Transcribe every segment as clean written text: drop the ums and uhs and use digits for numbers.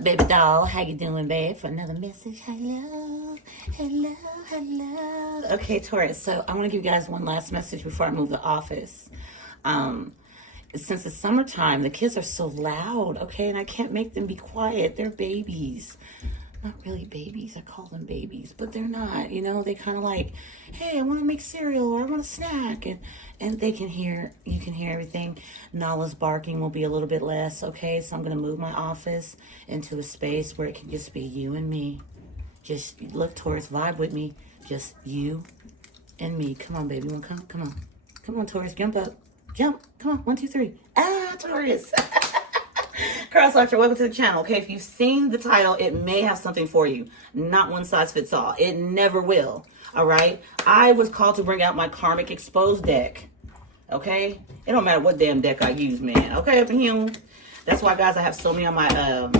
up, baby doll? How you doing, babe? For another message. Hello, hello, hello. Okay, Taurus. So I want to give you guys one last message before I move the office. Since it's summertime, the kids are so loud, okay, and I can't make them be quiet. They're babies. Not really babies. I call them babies, but they're not. You know, they kind of like, hey, I want to make cereal or I want a snack, and they can hear. You can hear everything. Nala's barking will be a little bit less. Okay, so I'm gonna move my office into a space where it can just be you and me. Just look, Taurus, vibe with me. Just you and me. Come on, baby. You wanna come? Come on, Taurus. Jump up. Jump. Come on. 1, 2, 3. Ah, Taurus. Cross Archer, welcome to the channel. Okay, if you've seen the title, it may have something for you. Not one size fits all. It never will. All right. I was called to bring out my Karmic Exposed deck. Okay. It don't matter what damn deck I use, man. Okay, up in here. That's why, guys, I have so many on my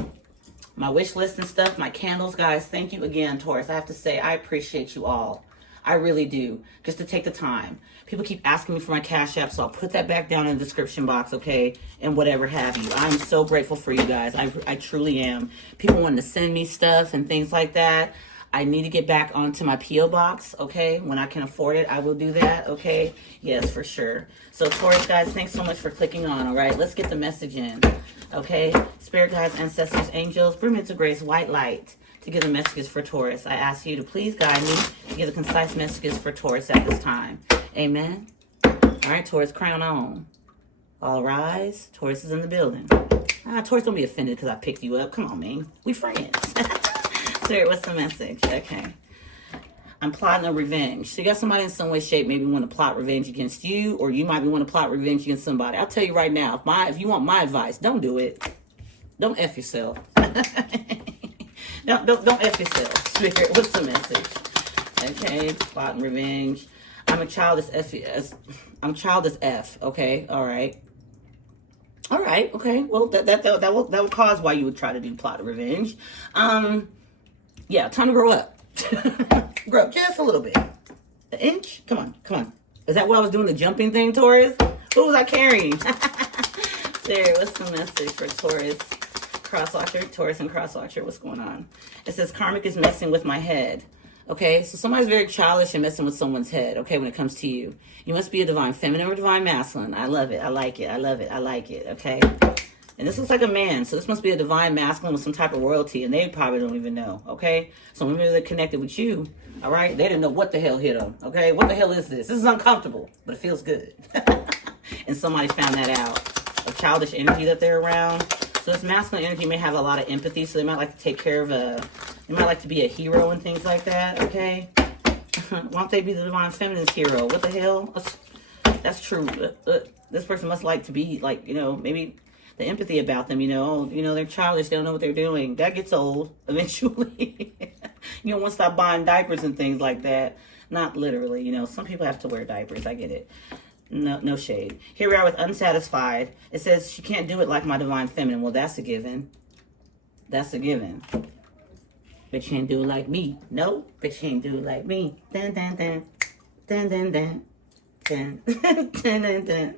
my wish list and stuff. My candles, guys. Thank you again, Taurus. I have to say, I appreciate you all. I really do. Just to take the time. People keep asking me for my Cash App, so I'll put that back down in the description box, okay? And whatever have you. I'm so grateful for you guys. I truly am. People wanting to send me stuff and things like that. I need to get back onto my P.O. box, okay? When I can afford it, I will do that, okay? Yes, for sure. So, Taurus, guys, thanks so much for clicking on, all right? Let's get the message in, okay? Spirit guides, ancestors, angels, bring me to grace, white light, to give the messages for Taurus. I ask you to please guide me to give the concise messages for Taurus at this time. Amen. All right, Taurus, crown on. All rise. Taurus is in the building. Taurus, don't be offended because I picked you up. Come on, man. We friends. Spirit, what's the message? Okay. I'm plotting a revenge. So you got somebody in some way, shape, maybe want to plot revenge against you, or you might be want to plot revenge against somebody. I'll tell you right now, if you want my advice, don't do it. Don't F yourself. Don't F yourself. Spirit, what's the message? Okay, plotting revenge. I'm childish F. Okay, all right, okay. Well, that will cause why you would try to do plot of revenge. Yeah, time to grow up. Grow up just a little bit. An inch. Come on. Is that what I was doing? The jumping thing, Taurus? Who was I carrying? Sarah, what's the message for Taurus? Cross-watcher, Taurus and cross-watcher. What's going on? It says karmic is messing with my head. Okay, so somebody's very childish and messing with someone's head, okay, when it comes to you. You must be a divine feminine or divine masculine. I love it. I like it. I love it. I like it, okay? And this looks like a man, so this must be a divine masculine with some type of royalty, and they probably don't even know, okay? So maybe they're connected with you, all right? They didn't know what the hell hit them, okay? What the hell is this? This is uncomfortable, but it feels good. And somebody found that out. A childish energy that they're around. So this masculine energy may have a lot of empathy, so they might like to take care of they might like to be a hero and things like that, okay? Why don't they be the divine feminine's hero? What the hell? That's true. This person must like to be, like, you know, maybe the empathy about them, you know, they're childish, they don't know what they're doing. That gets old eventually. You don't want to stop buying diapers and things like that. Not literally, you know, some people have to wear diapers, I get it. No shade. Here we are with unsatisfied. It says she can't do it like my divine feminine. Well, that's a given. That's a given. But she can't do it like me. No, but she can't do it like me. Dun dun dun. Dun dun dun. Dun dun dun dun.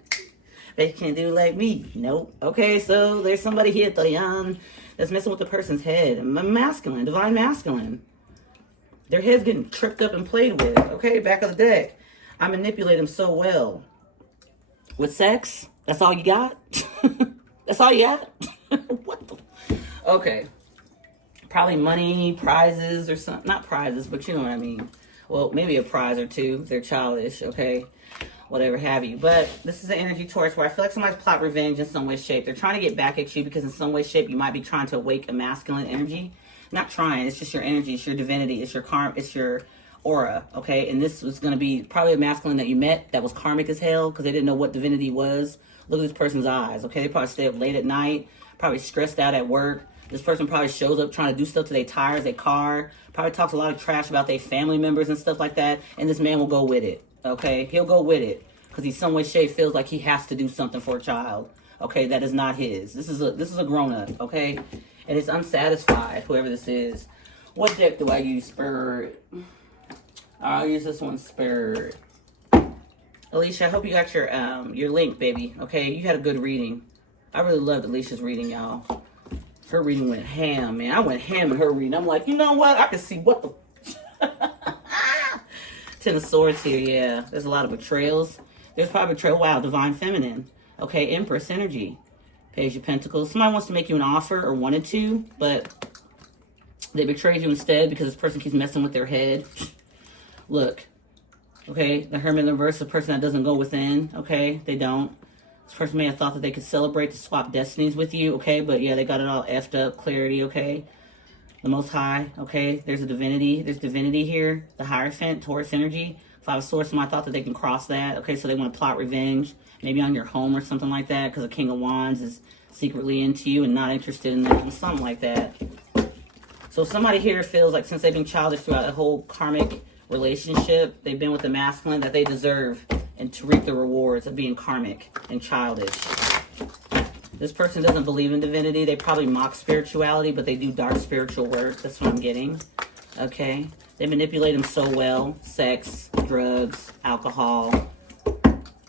But she can't do it like me. Nope. Okay, so there's somebody here, that's messing with the person's head. Masculine, divine masculine. Their head's getting tripped up and played with. Okay, back of the deck. I manipulate them so well. With sex? That's all you got? That's all you got? What the? Okay. Probably money, prizes, or something. Not prizes, but you know what I mean. Well, maybe a prize or two. They're childish, okay? Whatever have you. But this is an energy, Taurus, where I feel like somebody's plot revenge in some way, shape. They're trying to get back at you because in some way, shape, you might be trying to awake a masculine energy. Not trying. It's just your energy. It's your divinity. It's your karma. It's your aura, okay? And this was going to be probably a masculine that you met that was karmic as hell because they didn't know what divinity was. Look at this person's eyes, okay? They probably stay up late at night, probably stressed out at work. This person probably shows up trying to do stuff to their tires, their car, probably talks a lot of trash about their family members and stuff like that, and this man will go with it, okay? He'll go with it because he some way, shape, feels like he has to do something for a child, okay? That is not his. This is a grown-up, okay? And it's unsatisfied, whoever this is. What deck do I use? Spirit. I'll use this one, Spirit. Alicia, I hope you got your link, baby. Okay, you had a good reading. I really loved Alicia's reading, y'all. Her reading went ham, man. I went ham in her reading. I'm like, you know what? I can see what the... Ten of Swords here, yeah. There's a lot of betrayals. There's probably betrayal. Wow, Divine Feminine. Okay, Empress energy. Page of Pentacles. Somebody wants to make you an offer or wanted to, but they betrayed you instead because this person keeps messing with their head. Look. Okay, the Hermit in the reverse, the person that doesn't go within. Okay, they don't. This person may have thought that they could celebrate to swap destinies with you. Okay, but yeah, they got it all effed up. Clarity, okay. The Most High, okay. There's a divinity. There's divinity here. The Hierophant, Taurus energy. Five of Swords, somebody thought that they can cross that. Okay, so they want to plot revenge. Maybe on your home or something like that. Because the King of Wands is secretly into you and not interested in them. Something like that. So somebody here feels like since they've been childish throughout the whole karmic relationship, they've been with the masculine, that they deserve and to reap the rewards of being karmic and childish. This person doesn't believe in divinity. They probably mock spirituality, but they do dark spiritual work. That's what I'm getting. Okay. They manipulate them so well. Sex, drugs, alcohol.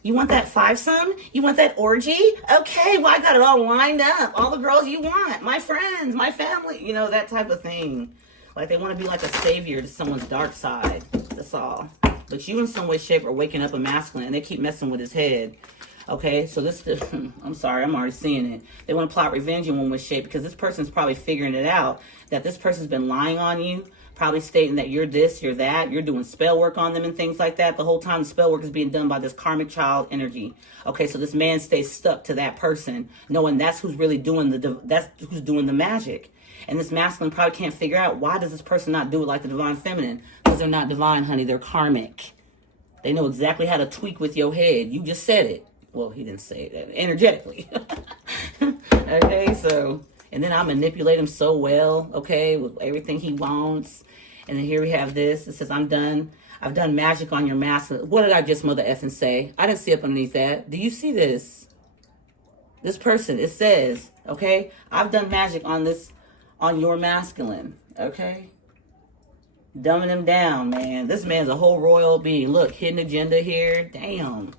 You want that fivesome? You want that orgy? Okay, well, I got it all lined up. All the girls you want. My friends, my family. You know, that type of thing. Like they want to be like a savior to someone's dark side. That's all. But you in some way, shape, are waking up a masculine, and they keep messing with his head. Okay, so this, I'm sorry, I'm already seeing it. They want to plot revenge in one way, shape, because this person's probably figuring it out, that this person's been lying on you, probably stating that you're this, you're that, you're doing spell work on them and things like that. The whole time the spell work is being done by this karmic child energy. Okay, so this man stays stuck to that person, knowing that's who's really doing the magic. And this masculine probably can't figure out, why does this person not do it like the divine feminine? Because they're not divine, honey, they're karmic. They know exactly how to tweak with your head. You just said it. Well, he didn't say that energetically. Okay, so, and then I manipulate him so well, okay, with everything he wants. And then here we have this. It says, I'm done. I've done magic on your masculine. What did I just mother effing say? I didn't see up underneath that. Do you see this? This person, it says, okay, I've done magic on this, on your masculine, okay? Dumbing him down, man. This man's a whole royal being. Look, hidden agenda here. Damn.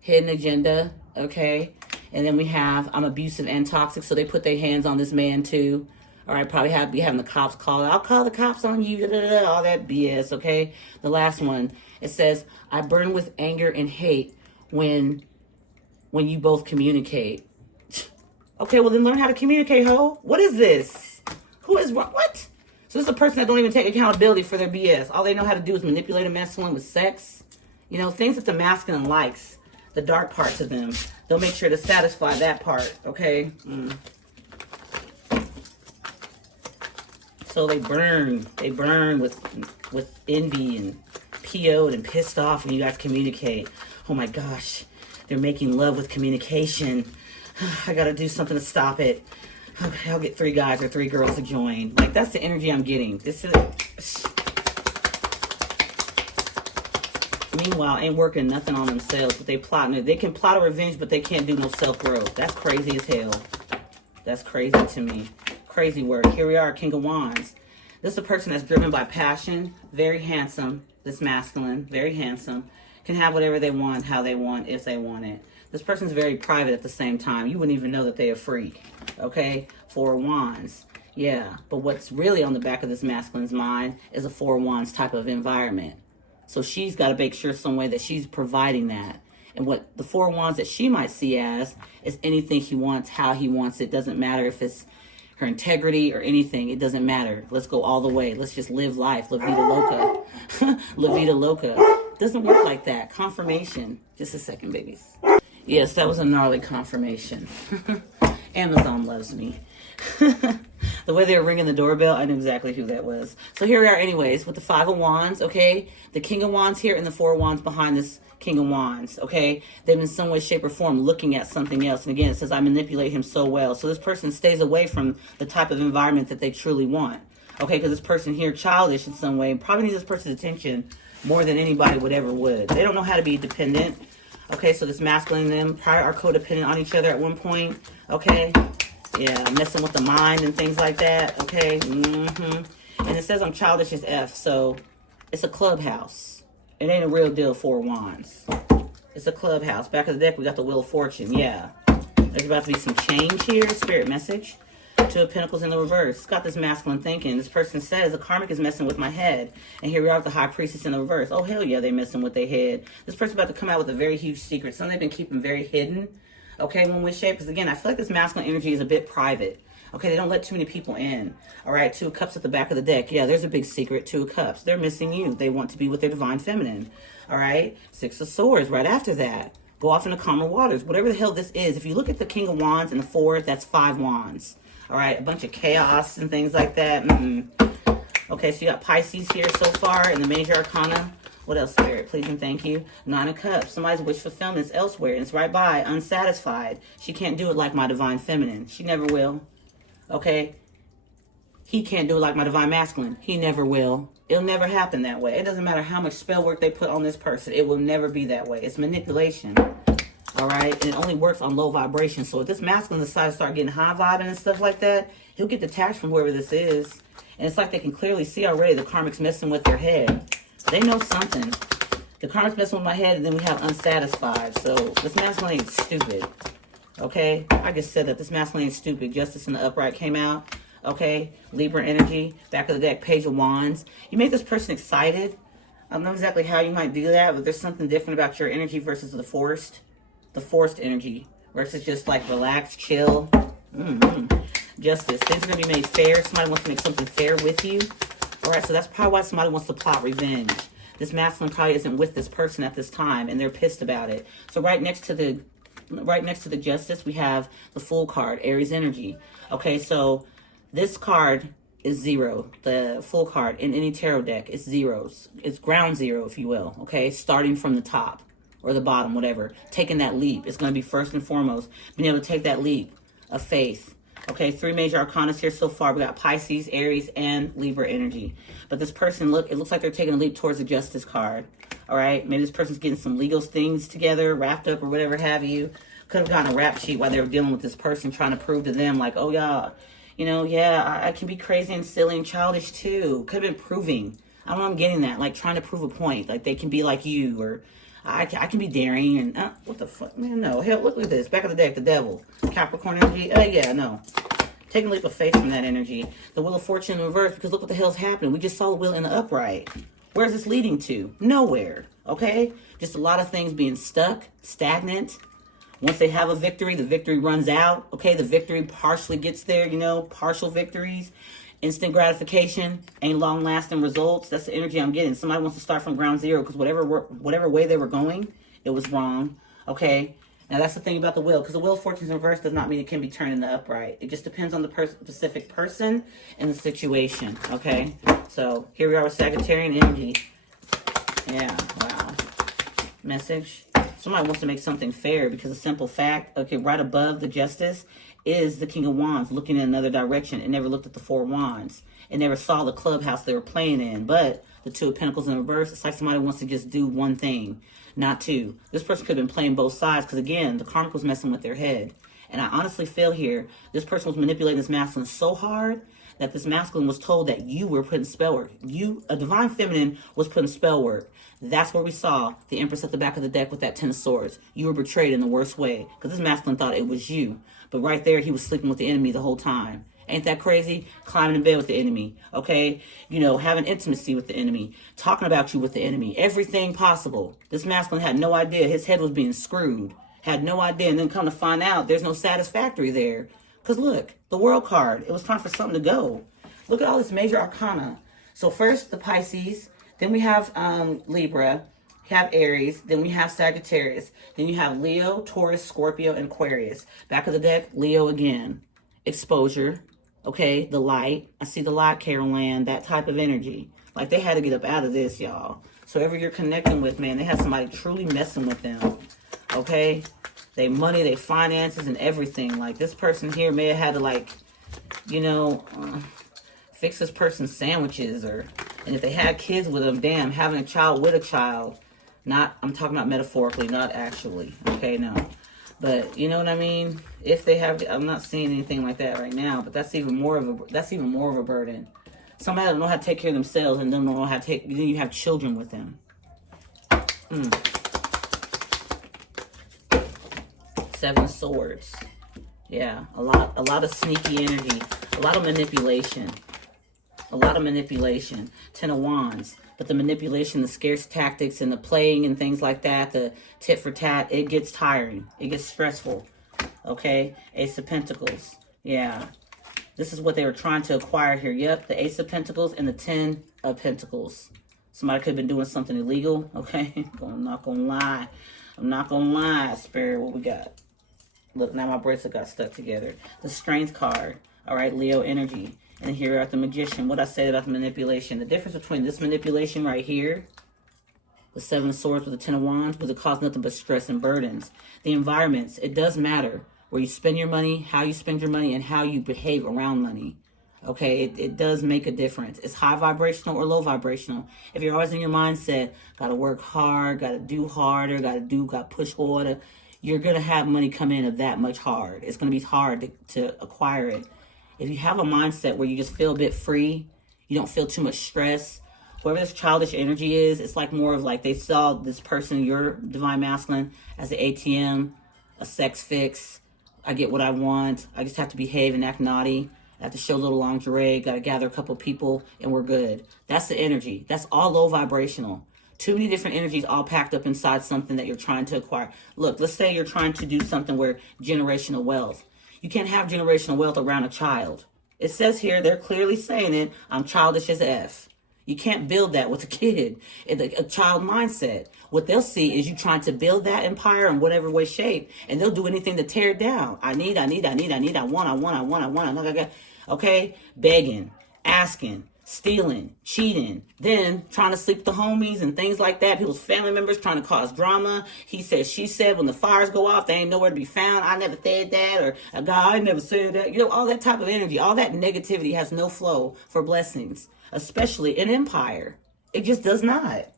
Hidden agenda, okay? And then we have, I'm abusive and toxic, so they put their hands on this man too. All right, probably be having the cops call. I'll call the cops on you, all that BS, okay? The last one, it says, I burn with anger and hate when you both communicate. Okay, well then learn how to communicate, ho. What is this? Who is what? So this is a person that don't even take accountability for their BS. All they know how to do is manipulate a masculine with sex. You know, things that the masculine likes. The dark parts of them. They'll make sure to satisfy that part, okay? So they burn. They burn with envy and PO'd and pissed off when you guys communicate. Oh my gosh. They're making love with communication. I gotta do something to stop it. Okay, I'll get 3 guys or 3 girls to join. Like, that's the energy I'm getting. This is... Meanwhile, ain't working nothing on themselves, but they plotting. They can plot a revenge, but they can't do no self-growth. That's crazy as hell. That's crazy to me. Crazy work. Here we are, King of Wands. This is a person that's driven by passion. Very handsome. This masculine. Very handsome. Can have whatever they want, how they want, if they want it. This person's very private at the same time. You wouldn't even know that they're a freak. Okay? 4 of Wands. Yeah. But what's really on the back of this masculine's mind is a 4 of Wands type of environment. So she's got to make sure some way that she's providing that. And what the 4 of Wands that she might see as is anything he wants, how he wants it. Doesn't matter if it's her integrity or anything. It doesn't matter. Let's go all the way. Let's just live life. La vida loca. La vida loca. Doesn't work like that. Confirmation. Just a second, babies. Yes, that was a gnarly confirmation. Amazon loves me. The way they were ringing the doorbell, I knew exactly who that was. So here we are anyways with the 5 of Wands, okay? The King of Wands here and the 4 of Wands behind this King of Wands, okay? They've in some way, shape, or form looking at something else. And again, it says, I manipulate him so well. So this person stays away from the type of environment that they truly want, okay? Because this person here, childish in some way, probably needs this person's attention more than anybody would ever would. They don't know how to be dependent, okay? So this masculine and them probably are codependent on each other at one point, okay? Yeah, messing with the mind and things like that, okay? And it says I'm childish as F, so it's a clubhouse. It ain't a real deal, 4 of Wands. It's a clubhouse. Back of the deck, we got the Wheel of Fortune, yeah. There's about to be some change here, spirit message. To Two of Pentacles in the reverse. It's got this masculine thinking. This person says the karmic is messing with my head. And here we are with the High Priestess in the reverse. Oh, hell yeah, they messing with their head. This person's about to come out with a very huge secret. Something they've been keeping very hidden. Okay, one with shape. Because again, I feel like this masculine energy is a bit private. Okay, they don't let too many people in. All right, Two of Cups at the back of the deck. Yeah, there's a big secret. Two of Cups. They're missing you. They want to be with their divine feminine. All right, Six of Swords right after that. Go off into calmer waters. Whatever the hell this is. If you look at the King of Wands and the Four, that's 5 wands. All right, a bunch of chaos and things like that. Okay, so you got Pisces here so far in the major arcana. What else, Spirit? Please and thank you. 9 of Cups. Somebody's wish fulfillment is elsewhere. And it's right by, unsatisfied. She can't do it like my divine feminine. She never will. Okay? He can't do it like my divine masculine. He never will. It'll never happen that way. It doesn't matter how much spell work they put on this person. It will never be that way. It's manipulation. All right? And it only works on low vibration. So if this masculine decides to start getting high vibing and stuff like that, he'll get detached from whoever this is. And it's like they can clearly see already the karmic's messing with their head. They know something. The karmic's messing with my head, and then we have unsatisfied. So this masculine ain't stupid. Okay? I just said that. This masculine ain't stupid. Justice in the upright came out. Okay? Libra energy. Back of the deck, Page of Wands. You make this person excited. I don't know exactly how you might do that, but there's something different about your energy versus the forced. The forced energy versus just like relaxed, chill. Justice. Things are going to be made fair. Somebody wants to make something fair with you. All right, so that's probably why somebody wants to plot revenge. This masculine probably isn't with this person at this time, and they're pissed about it. So right next to the Justice, we have the Fool card, Aries energy. Okay, so this card is 0. The Fool card in any tarot deck is zeros. It's ground zero, if you will. Okay, starting from the top or the bottom, whatever. Taking that leap. It's going to be first and foremost being able to take that leap of faith. Okay, 3 major arcanas here so far. We got Pisces, Aries, and Libra energy. But this person, look, it looks like they're taking a leap towards the Justice card. All right, maybe this person's getting some legal things together, wrapped up or whatever have you. Could have gotten a rap sheet while they were dealing with this person, trying to prove to them like, oh yeah, you know, yeah, I can be crazy and silly and childish too. Could have been proving. I don't know, I'm getting that. Like trying to prove a point. Like they can be like you, or I can be daring and what the fuck, man? No, hell, look at this. Back of the deck, the Devil, Capricorn energy. Yeah, no. Taking a leap of faith from that energy. The Wheel of Fortune in reverse, because look what the hell's happening. We just saw the wheel in the upright. Where's this leading to? Nowhere. Okay? Just a lot of things being stuck, stagnant. Once they have a victory, the victory runs out. Okay? The victory partially gets there, you know, partial victories. Instant gratification, ain't long-lasting results. That's the energy I'm getting. Somebody wants to start from ground zero because whatever way they were going, it was wrong. Okay? Now, that's the thing about the wheel, because the Wheel of Fortune in reverse does not mean it can be turned in the upright. It just depends on the specific person and the situation, okay? So, here we are with Sagittarian energy. Yeah, wow. Message. Somebody wants to make something fair, because a simple fact, okay, right above the Justice is the King of Wands looking in another direction. It never looked at the 4 wands. It never saw the clubhouse they were playing in. But the 2 of Pentacles in reverse, it's like somebody wants to just do one thing, not two. This person could have been playing both sides because, again, the karmic was messing with their head. And I honestly feel here, this person was manipulating this masculine so hard that this masculine was told that you were putting spell work. You, a divine feminine, was putting spell work. That's where we saw the Empress at the back of the deck with that 10 of swords. You were betrayed in the worst way because this masculine thought it was you. But right there, he was sleeping with the enemy the whole time. Ain't that crazy? Climbing in bed with the enemy, okay? You know, having intimacy with the enemy, talking about you with the enemy, everything possible. This masculine had no idea his head was being screwed, had no idea, and then come to find out there's no satisfactory there. Because look, the World card, it was time for something to go. Look at all this major arcana. So first, the Pisces, then we have Libra, we have Aries, then we have Sagittarius, then you have Leo, Taurus, Scorpio, and Aquarius. Back of the deck, Leo again. Exposure. Okay, the light. I see the light, Carol Ann, that type of energy. Like, they had to get up out of this, y'all. So, whoever you're connecting with, man, they had somebody truly messing with them. Okay? They money, they finances, and everything. Like, this person here may have had to, like, you know, fix this person's sandwiches. And if they had kids with them, damn, having a child with a child. Not, I'm talking about metaphorically, not actually. Okay, no. But you know what I mean? If they have, I'm not seeing anything like that right now. But that's even more of a burden. Somebody don't know how to take care of themselves, and don't know how to take. Then you have children with them. 7 swords. Yeah, a lot of sneaky energy. A lot of manipulation. A lot of manipulation. 10 of Wands. But the manipulation, the scarce tactics, and the playing and things like that, the tit for tat, it gets tiring. It gets stressful. Okay? Ace of Pentacles. Yeah. This is what they were trying to acquire here. Yep, the Ace of Pentacles and the 10 of Pentacles. Somebody could have been doing something illegal. Okay? I'm not going to lie. I'm not going to lie, Spirit. What we got? Look, now my bracelet got stuck together. The Strength card. All right, Leo energy. And here at the Magician, what I said about the manipulation. The difference between this manipulation right here, the 7 of Swords with the 10 of Wands, was it caused nothing but stress and burdens. The environments, it does matter where you spend your money, how you spend your money, and how you behave around money. Okay, it does make a difference. It's high vibrational or low vibrational. If you're always in your mindset, got to work hard, got to do harder, got to push harder, you're going to have money come in of that much hard. It's going to be hard to acquire it. If you have a mindset where you just feel a bit free, you don't feel too much stress, whoever this childish energy is, it's like more of like they saw this person, your divine masculine, as an ATM, a sex fix. I get what I want. I just have to behave and act naughty. I have to show a little lingerie. Got to gather a couple people and we're good. That's the energy. That's all low vibrational. Too many different energies all packed up inside something that you're trying to acquire. Look, let's say you're trying to do something where generational wealth. You can't have generational wealth around a child. It says here, they're clearly saying it, I'm childish as F. You can't build that with a kid, a child mindset. What they'll see is you trying to build that empire in whatever way, shape, and they'll do anything to tear it down. I want. Okay? Begging, asking, stealing, cheating, then trying to sleep with the homies and things like that. People's family members trying to cause drama. He said, she said, when the fires go off, they ain't nowhere to be found. I never said that, or a guy, I never said that. You know, all that type of energy, all that negativity has no flow for blessings, especially in empire. It just does not.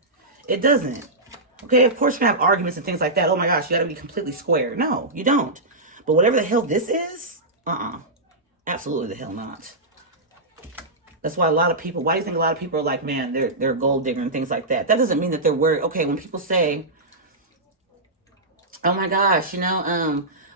It doesn't. Okay, of course you're going to have arguments and things like that. Oh my gosh, you got to be completely square. No, you don't. But whatever the hell this is, absolutely the hell not. That's why a lot of people, why do you think a lot of people are like, man, they're a gold digger and things like that? That doesn't mean that they're worried. Okay, when people say, oh my gosh,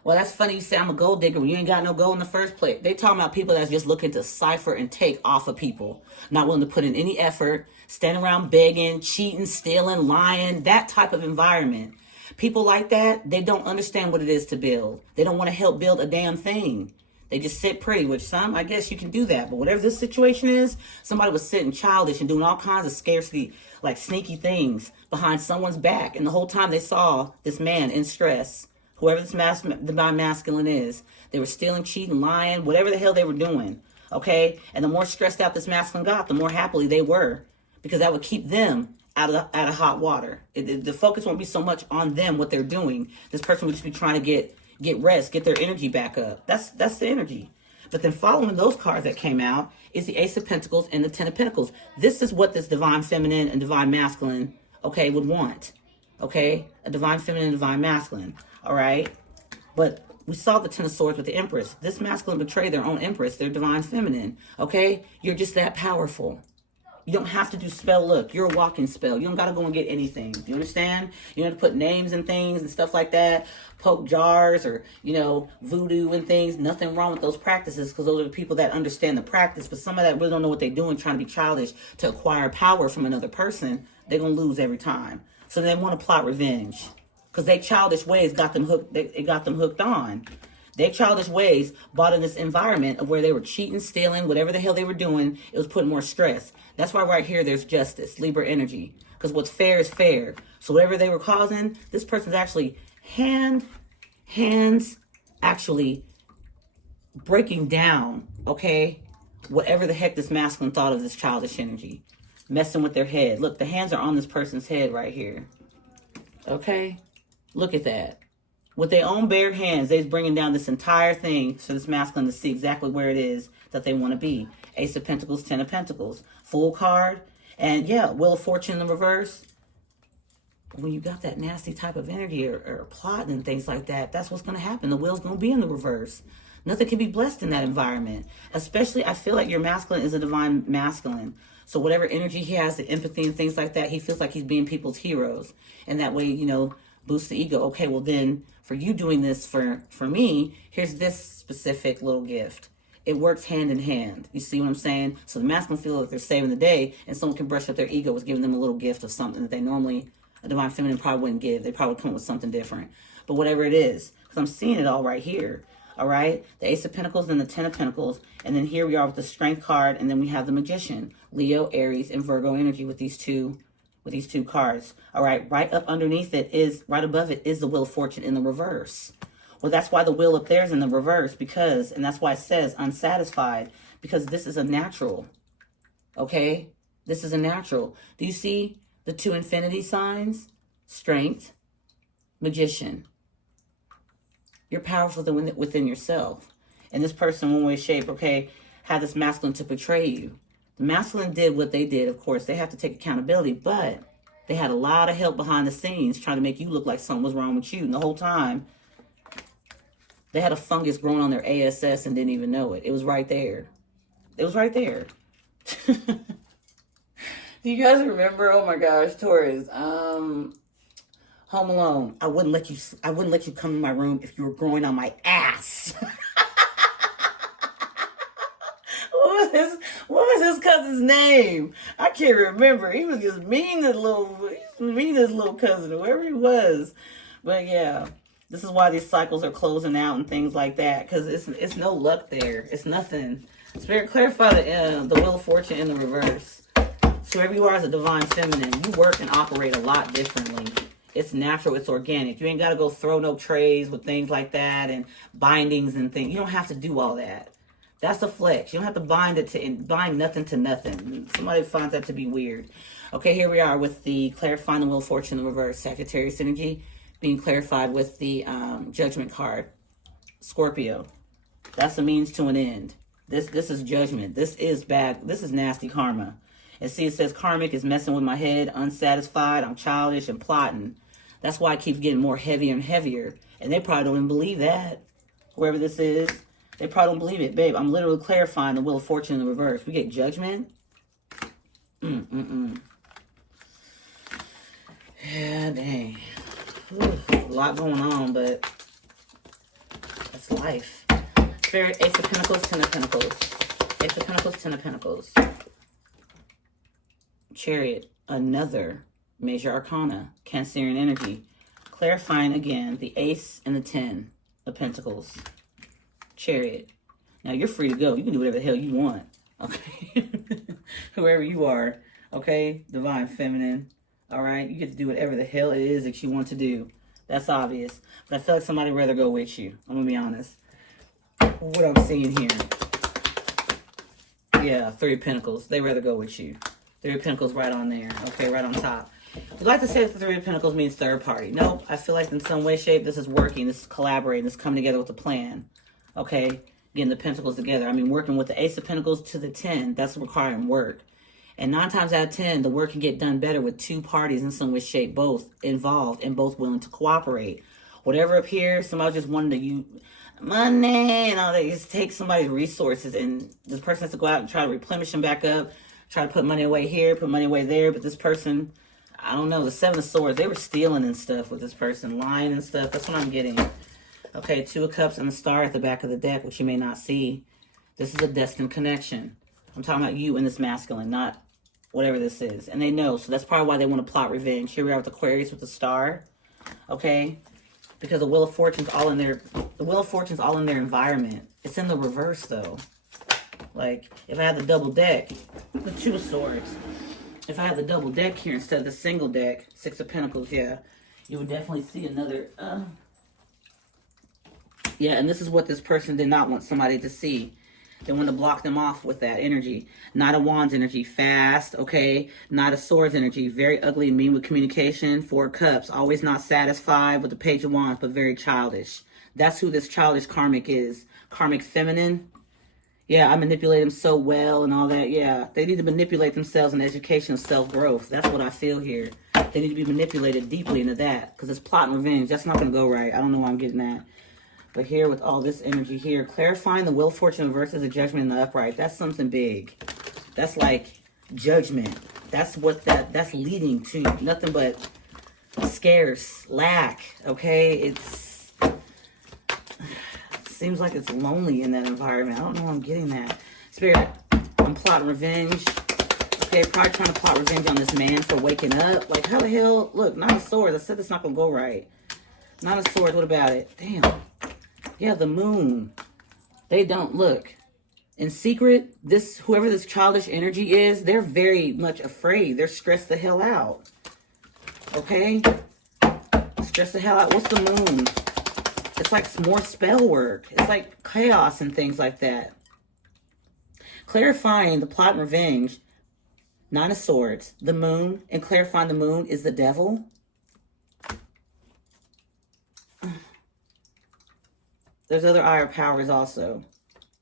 well, that's funny you say I'm a gold digger when you ain't got no gold in the first place. They talking about people that's just looking to cipher and take off of people. Not willing to put in any effort, standing around begging, cheating, stealing, lying, that type of environment. People like that, they don't understand what it is to build. They don't want to help build a damn thing. They just sit pretty, which some, I guess you can do that. But whatever this situation is, somebody was sitting childish and doing all kinds of scarcity, like sneaky things behind someone's back. And the whole time they saw this man in stress, whoever this divine masculine is, they were stealing, cheating, lying, whatever the hell they were doing. Okay? And the more stressed out this masculine got, the more happily they were. Because that would keep them out of hot water. The focus won't be so much on them, what they're doing. This person would just be trying to get rest, get their energy back up. That's the energy. But then following those cards that came out is the Ace of Pentacles and the 10 of Pentacles. This is what this divine feminine and divine masculine, okay, would want. Okay? A divine feminine and divine masculine. All right? But we saw the 10 of Swords with the Empress. This masculine betrayed their own Empress, their divine feminine. Okay? You're just that powerful. You don't have to do spell. Look, you're a walking spell. You don't got to go and get anything. Do you understand? You don't have to put names and things and stuff like that. Poke jars or, voodoo and things. Nothing wrong with those practices because those are the people that understand the practice. But some of that really don't know what they're doing, trying to be childish to acquire power from another person. They're going to lose every time. So they want to plot revenge because their childish ways got them hooked. It got them hooked on. Their childish ways brought in this environment of where they were cheating, stealing, whatever the hell they were doing. It was putting more stress. That's why right here there's justice, Libra energy. Because what's fair is fair. So whatever they were causing, this person's actually hands actually breaking down, okay? Whatever the heck this masculine thought of this childish energy. Messing with their head. Look, the hands are on this person's head right here. Okay? Look at that. With their own bare hands, they're bringing down this entire thing for this masculine to see exactly where it is that they want to be. Ace of Pentacles, 10 of Pentacles. Fool card. And yeah, Wheel of Fortune in the reverse. When you got that nasty type of energy or plotting and things like that, that's what's going to happen. The wheel's going to be in the reverse. Nothing can be blessed in that environment. Especially, I feel like your masculine is a divine masculine. So whatever energy he has, the empathy and things like that, he feels like he's being people's heroes. And that way, boost the ego. Okay, well then, for you doing this for me, here's this specific little gift. It works hand in hand. You see what I'm saying? So the masculine feel like they're saving the day, and someone can brush up their ego with giving them a little gift of something that they normally, a divine feminine probably wouldn't give. They probably come up with something different. But whatever it is, because I'm seeing it all right here. All right, the Ace of Pentacles and the Ten of Pentacles, and then here we are with the Strength card, and then we have the Magician, Leo, Aries, and Virgo energy with these two cards. All right, right up underneath it is, right above it is the Wheel of Fortune in the reverse. Well, that's why the wheel up there is in the reverse, because, and that's why it says unsatisfied, because this is a natural. Okay, this is a natural. Do you see the two infinity signs? Strength, Magician. You're powerful within yourself. And this person, one way, shape, okay, had this masculine to betray you. The masculine did what they did, of course. They have to take accountability, but they had a lot of help behind the scenes trying to make you look like something was wrong with you. And the whole time, they had a fungus growing on their ASS and didn't even know it. It was right there. It was right there. Do you guys remember? Oh my gosh, Taurus. Home Alone. I wouldn't let you come in my room if you were growing on my ass. What was his cousin's name? I can't remember. He was just mean as little cousin, whoever he was. But yeah, this is why these cycles are closing out and things like that, because it's no luck there. It's nothing. Spirit, clarify the Wheel of Fortune in the reverse. So wherever you are as a divine feminine, you work and operate a lot differently. It's natural. It's organic. You ain't got to go throw no trays with things like that and bindings and things. You don't have to do all that. That's a flex. You don't have to bind nothing to nothing. Somebody finds that to be weird. Okay, here we are with the clarifying the Wheel of Fortune in the reverse. Sagittarius energy being clarified with the Judgment card. Scorpio. That's a means to an end. This is judgment. This is bad. This is nasty karma. And see, it says karmic is messing with my head, unsatisfied, I'm childish and plotting. That's why it keeps getting more heavier and heavier. And they probably don't even believe that. Whoever this is, they probably don't believe it. Babe, I'm literally clarifying the Wheel of Fortune in the reverse. We get judgment. Yeah, dang. Whew, a lot going on, but that's life. Spirit, Ace of Pentacles, Ten of Pentacles. Ace of Pentacles, Ten of Pentacles. Chariot, another major arcana, Cancerian energy. Clarifying again the Ace and the Ten of Pentacles. Chariot. Now you're free to go. You can do whatever the hell you want. Okay? Whoever you are. Okay? Divine feminine. Alright? You get to do whatever the hell it is that you want to do. That's obvious. But I feel like somebody would rather go with you. I'm going to be honest. What I'm seeing here. Yeah, Three of Pentacles. They'd rather go with you. Three of Pentacles right on there. Okay, right on top. We'd like to say that the Three of Pentacles means third party. Nope. I feel like in some way, shape, this is working. This is collaborating. This is coming together with a plan. Okay? Getting the Pentacles together. I mean, working with the Ace of Pentacles to the 10. That's requiring work. And 9 times out of 10, the work can get done better with two parties in some way, shape, both involved and both willing to cooperate. Whatever appears, somebody just wanted to use money and all that. Just take somebody's resources, and this person has to go out and try to replenish them back up. Try to put money away here, put money away there. But this person, I don't know, the Seven of Swords, they were stealing and stuff with this person, lying and stuff. That's what I'm getting. Okay, Two of Cups and the Star at the back of the deck, which you may not see. This is a destined connection. I'm talking about you and this masculine, not whatever this is. And they know, so that's probably why they want to plot revenge. Here we are with Aquarius with the Star. Okay? Because the Wheel of Fortune's all in their, environment. It's in the reverse, though. Like, if I had the double deck, the Two of Swords. If I had the double deck here instead of the single deck, Six of Pentacles, yeah, you would definitely see another, yeah, and this is what this person did not want somebody to see. They want to block them off with that energy. Knight of Wands energy, fast, okay? Knight of Swords energy, very ugly and mean with communication. Four of Cups, always not satisfied with the Page of Wands, but very childish. That's who this childish karmic is. Karmic feminine. Yeah, I manipulate them so well and all that. Yeah, they need to manipulate themselves in education and self-growth. That's what I feel here. They need to be manipulated deeply into that, because it's plot and revenge. That's not going to go right. I don't know why I'm getting that. But here with all this energy here, clarifying the Wheel of Fortune versus the Judgment in the upright. That's something big. That's like judgment. That's what that's leading to. Nothing but scarce, lack. Okay, it's seems like it's lonely in that environment. I don't know why I'm getting that. Spirit, I'm plotting revenge. Okay, probably trying to plot revenge on this man for waking up. Like, how the hell? Look, Nine of Swords. I said it's not going to go right. Nine of Swords, what about it? Damn. Yeah, the moon. They don't look. In secret, whoever this childish energy is, they're very much afraid. They're stressed the hell out. Okay? Stressed the hell out. What's the moon? It's like more spell work. It's like chaos and things like that. Clarifying the plot and revenge. Nine of Swords, the moon, and clarifying the moon is the devil. There's other higher powers also.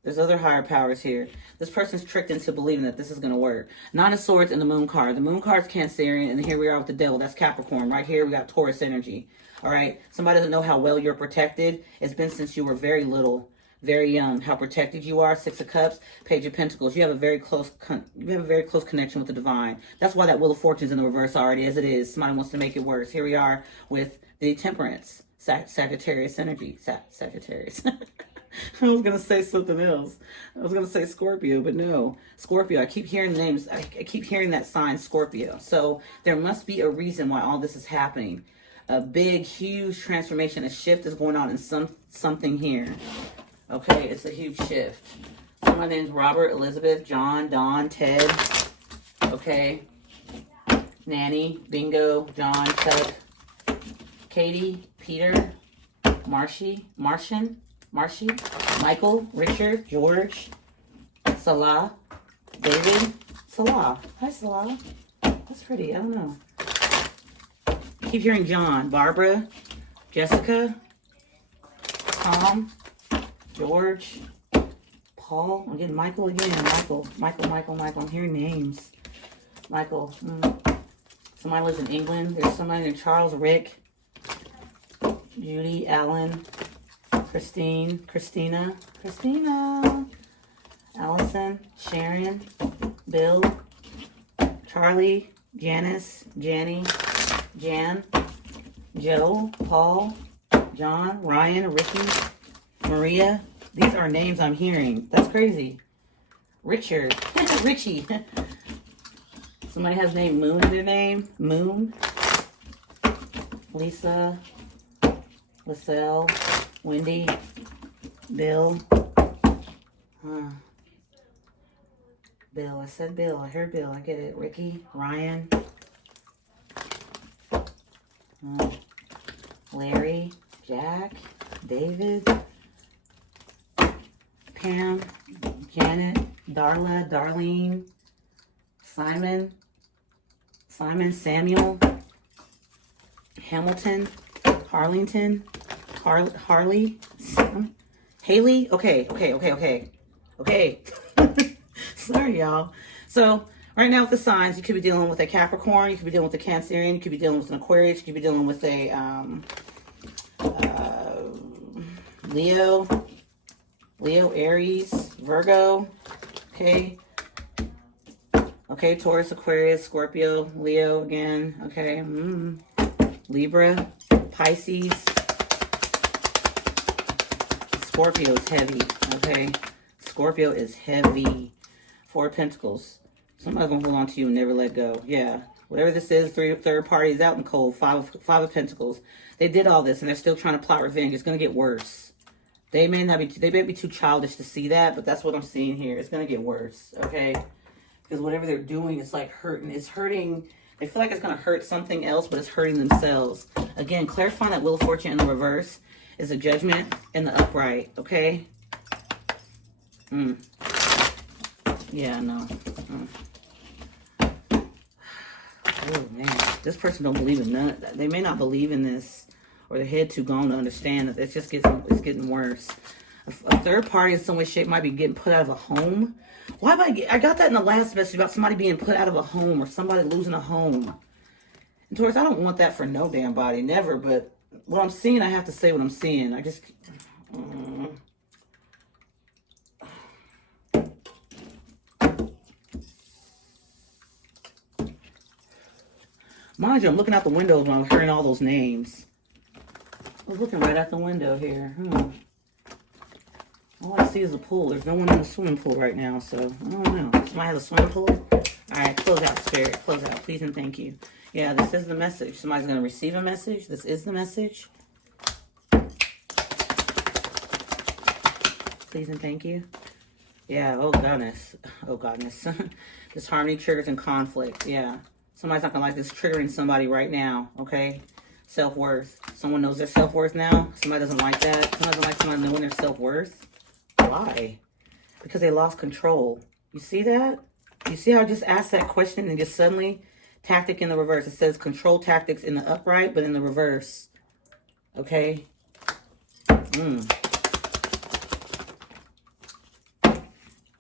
There's other higher powers here. This person's tricked into believing that this is going to work. Nine of Swords and the moon card. The moon card is Cancerian, and here we are with the devil. That's Capricorn. Right here, we got Taurus energy. All right? Somebody doesn't know how well you're protected. It's been since you were very little. Very young, how protected you are. Six of Cups, Page of Pentacles. You have a very close connection with the divine. That's why that Wheel of Fortune's in the reverse already, as it is. Somebody wants to make it worse. Here we are with the Temperance, Sagittarius energy. Sagittarius. I was gonna say something else. I was gonna say Scorpio, but no, Scorpio. I keep hearing the names. I keep hearing that sign, Scorpio. So there must be a reason why all this is happening. A big, huge transformation, a shift is going on in something here. Okay, it's a huge shift. So my name's Robert, Elizabeth, John, Don, Ted. Okay. Nanny, Bingo, John, Chuck, Katie, Peter, Marcy, Michael, Richard, George, Salah, David, Salah. Hi, Salah. That's pretty. I don't know. Keep hearing John, Barbara, Jessica, Tom, George, Paul. I'm getting Michael again. Michael. I'm hearing names. Michael. Somebody lives in England. There's somebody named Charles, Rick, Judy, Alan, Christina, Allison, Sharon, Bill, Charlie, Janice, Janny, Jan, Joe, Paul, John, Ryan, Ricky, Maria. These are names I'm hearing. That's crazy. Richard. Richie. Somebody has name Moon in their name. Moon. Lisa. LaSalle. Wendy. Bill. Bill. I said Bill. I heard Bill. I get it. Ricky. Ryan. Larry. Jack. David. Pam, Janet, Darla, Darlene, Simon, Samuel, Hamilton, Harlington, Harley, Haley. Okay. Sorry, y'all. So right now with the signs, you could be dealing with a Capricorn, you could be dealing with a Cancerian, you could be dealing with an Aquarius, you could be dealing with a Leo, Aries, Virgo, okay, Taurus, Aquarius, Scorpio, Leo again, okay, Libra, Pisces, Scorpio is heavy, okay, Scorpio is heavy, Four of Pentacles, somebody's gonna hold on to you and never let go, yeah, whatever this is, third party is out in the cold, five of Pentacles, they did all this and they're still trying to plot revenge, it's gonna get worse. They may be too childish to see that, but that's what I'm seeing here. It's going to get worse, okay? Because whatever they're doing is like hurting. It's hurting. They feel like it's going to hurt something else, but it's hurting themselves. Again, clarifying that Wheel of Fortune in the reverse is a Judgment in the upright, okay? Yeah, no. Oh, man. This person don't believe in none. They may not believe in this. Or their head too gone to understand that it's getting worse. A third party in some way, shape might be getting put out of a home. Why am I got that in the last message about somebody being put out of a home or somebody losing a home. And Taurus, I don't want that for no damn body, never. But what I'm seeing, I have to say what I'm seeing. I just. Mind you, I'm looking out the windows when I'm hearing all those names. I was looking right out the window here. All I see is a pool. There's no one in the swimming pool right now, so I don't know. Somebody has a swimming pool? All right, close out, Spirit. Close out, please and thank you. Yeah, this is the message. Somebody's going to receive a message. This is the message. Please and thank you. Yeah, oh goodness. Oh goodness. This harmony triggers and conflict. Yeah. Somebody's not going to like this triggering somebody right now, okay? Self-worth. Someone knows their self-worth now. Somebody doesn't like that. Someone doesn't like someone knowing their self-worth. Why? Because they lost control. You see that? You see how I just asked that question and just suddenly, tactic in the reverse. It says control tactics in the upright, but in the reverse. Okay?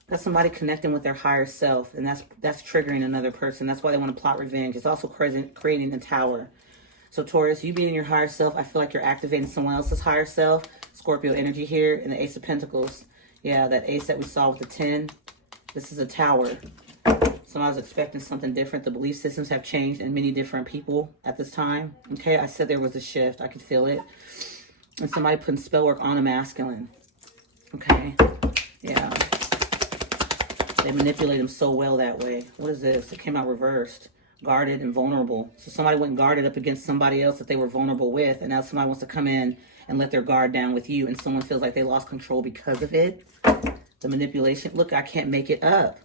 That's somebody connecting with their higher self, and that's triggering another person. That's why they want to plot revenge. It's also creating a tower. So Taurus, you being your higher self, I feel like you're activating someone else's higher self. Scorpio energy here, and the Ace of Pentacles. Yeah, that ace that we saw with the 10. This is a tower. Somebody's expecting something different. The belief systems have changed in many different people at this time. Okay, I said there was a shift. I could feel it. And somebody putting spell work on a masculine. Okay, yeah. They manipulate them so well that way. What is this? It came out reversed. Guarded and vulnerable. So somebody went guarded up against somebody else that they were vulnerable with, and now somebody wants to come in and let their guard down with you, and someone feels like they lost control because of it. The manipulation. Look, I can't make it up.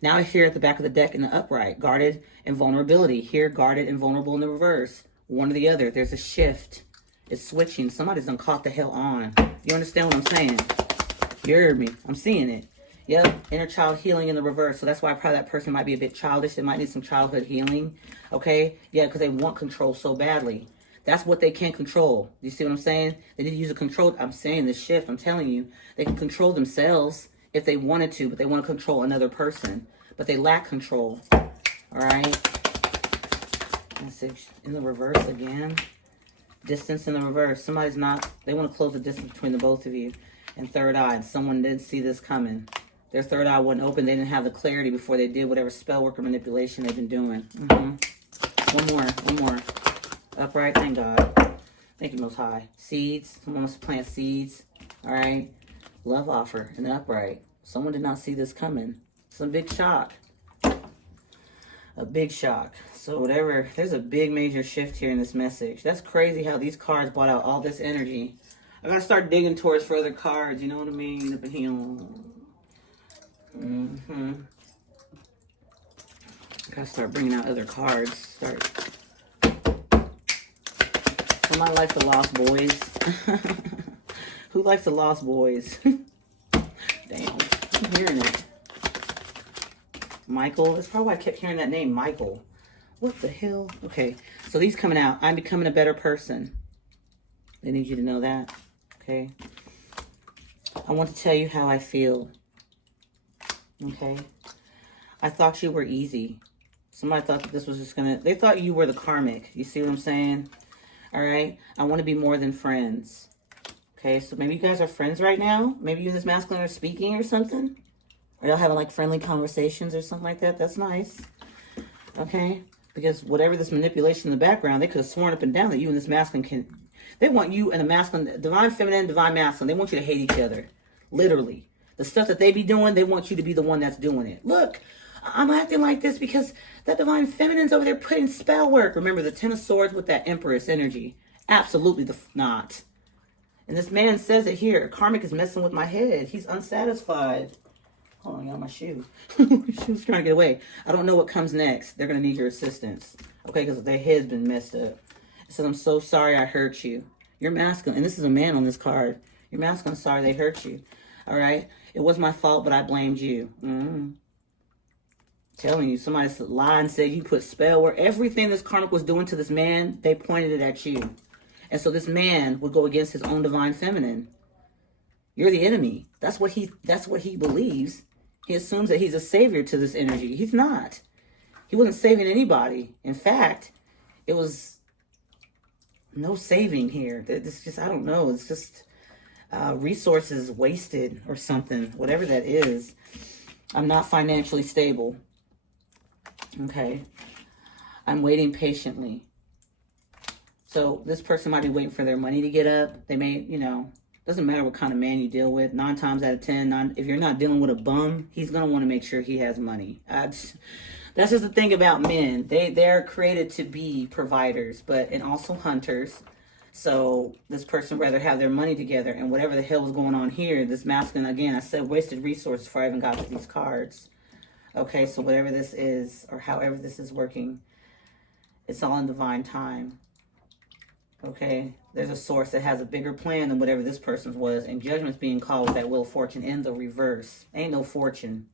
Now I hear at the back of the deck in the upright, guarded and vulnerability. Here, guarded and vulnerable in the reverse. One or the other. There's a shift. It's switching. Somebody's done caught the hell on. You understand what I'm saying? You heard me. I'm seeing it. Yep, inner child healing in the reverse. So that's why probably that person might be a bit childish. They might need some childhood healing. Okay? Yeah, because they want control so badly. That's what they can't control. You see what I'm saying? They need to use a control. I'm saying this shift. I'm telling you. They can control themselves if they wanted to, but they want to control another person. But they lack control. All right? Message in the reverse again. Distance in the reverse. Somebody's not. They want to close the distance between the both of you. And third eye. And someone didn't see this coming. Their third eye wasn't open. They didn't have the clarity before they did whatever spell work or manipulation they've been doing. One more. Upright, thank God. Thank you, Most High. Seeds. Someone wants to plant seeds. All right. Love offer in the upright. Someone did not see this coming. Some big shock. A big shock. So whatever. There's a big major shift here in this message. That's crazy how these cards brought out all this energy. I gotta start digging towards further cards. You know what I mean? Up in here. Gotta start bringing out other cards. Somebody likes the Lost Boys. Who likes the Lost Boys? Damn, I'm hearing it. Michael. That's probably why I kept hearing that name, Michael. What the hell? Okay, so these coming out. I'm becoming a better person. They need you to know that. Okay. I want to tell you how I feel. Okay. I thought you were easy. Somebody thought that this was just gonna... They thought you were the karmic. You see what I'm saying? All right. I want to be more than friends. Okay. So maybe you guys are friends right now. Maybe you and this masculine are speaking or something. Or y'all having like friendly conversations or something like that. That's nice. Okay. Because whatever this manipulation in the background, they could have sworn up and down that you and this masculine can... They want you and the masculine, divine feminine, divine masculine. They want you to hate each other. Literally. The stuff that they be doing, they want you to be the one that's doing it. Look, I'm acting like this because that divine feminine's over there putting spell work. Remember the 10 of swords with that empress energy. Absolutely not. And this man says it here. Karmic is messing with my head. He's unsatisfied. Hold on, I got my shoe. Shoe's trying to get away. I don't know what comes next. They're going to need your assistance. Okay, because their head's been messed up. It says, I'm so sorry I hurt you. You're masculine. And this is a man on this card. You're masculine. Sorry they hurt you. All right? It was my fault, but I blamed you. Telling you, somebody lied and said you put spell where everything this karmic was doing to this man, they pointed it at you. And so this man would go against his own divine feminine. You're the enemy. That's what he believes. He assumes that he's a savior to this energy. He's not. He wasn't saving anybody. In fact, it was no saving here. It's just, I don't know. It's just resources wasted or something. Whatever that is. I'm not financially stable. Okay. I'm waiting patiently. So this person might be waiting for their money to get up. They may, you know, Doesn't matter what kind of man you deal with. 9 times out of 10, if you're not dealing with a bum, he's going to want to make sure he has money. That's just the thing about men. They're created to be providers, and also hunters. So this person rather have their money together, and whatever the hell was going on here, this masculine, again, I said wasted resources before I even got to these cards. Okay, so whatever this is, or however this is working, it's all in divine time. Okay, there's a source that has a bigger plan than whatever this person's was, and judgment's being called with that Wheel of Fortune in the reverse. Ain't no fortune.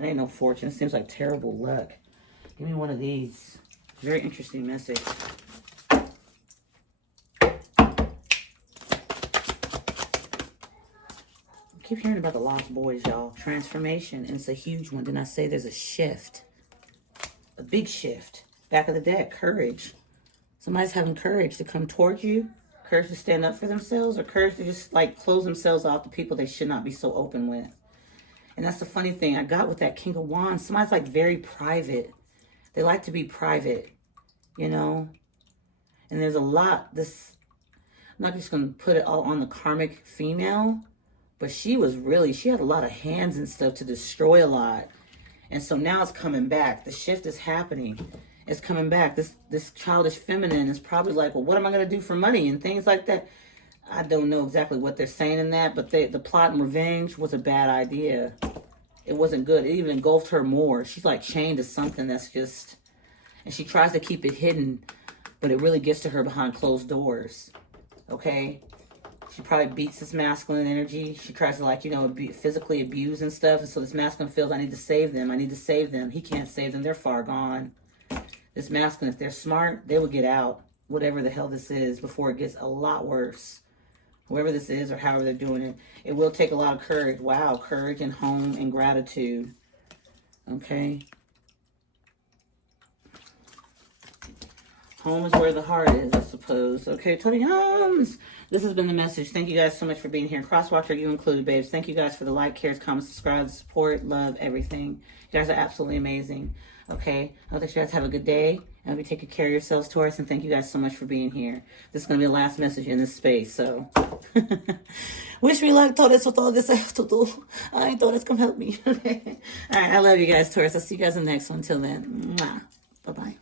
It ain't no fortune. It seems like terrible luck. Give me one of these. Very interesting message. I keep hearing about the lost boys, y'all. Transformation, and it's a huge one. Didn't I say there's a shift? A big shift. Back of the deck, courage. Somebody's having courage to come towards you, courage to stand up for themselves, or courage to just like close themselves off to people they should not be so open with. And that's the funny thing I got with that King of Wands. Somebody's like very private. They like to be private, you know. And there's a lot, I'm not just going to put it all on the karmic female, but she had a lot of hands and stuff to destroy a lot. And so now it's coming back. The shift is happening. It's coming back. This childish feminine is probably like, well, what am I going to do for money and things like that? I don't know exactly what they're saying in that, but the plot and revenge was a bad idea. It wasn't good. It even engulfed her more. She's like chained to something that's just, and she tries to keep it hidden, but it really gets to her behind closed doors. Okay? She probably beats this masculine energy. She tries to, like, you know, physically abuse and stuff. And so this masculine feels, I need to save them. I need to save them. He can't save them. They're far gone. This masculine, if they're smart, they will get out, whatever the hell this is, before it gets a lot worse. Whoever this is or however they're doing it. It will take a lot of courage. Wow, courage and home and gratitude. Okay. Home is where the heart is, I suppose. Okay, Tony Holmes. This has been the message. Thank you guys so much for being here. Crosswatcher, you included, babes. Thank you guys for the like, cares, comments, subscribe, support, love, everything. You guys are absolutely amazing. Okay, I hope that you guys have a good day. And be taking care of yourselves, Taurus. And thank you guys so much for being here. This is going to be the last message in this space. So, wish me luck, Taurus, with all this I have to do. Taurus, come help me. Okay. All right, I love you guys, Taurus. I'll see you guys in the next one. Until then, bye-bye.